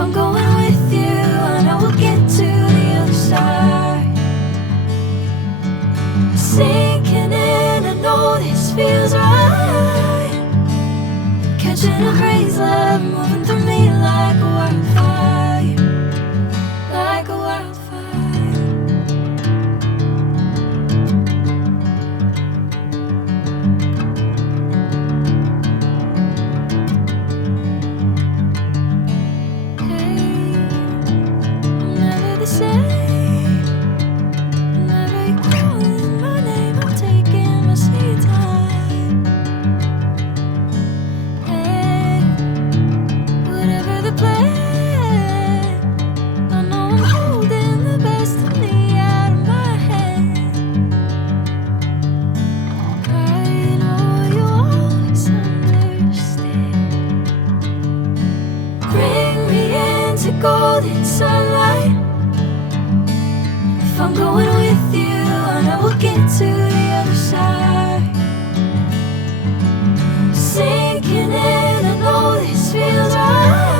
I'm going with you, I know we'll get to the other side. Sinking in, I know this feels right. Catching a crazy love, moving through me like a wildfire, like a wildfire. Golden sunlight. If I'm going with you, I know we'll get to the other side. Sinking in, I know this feels right.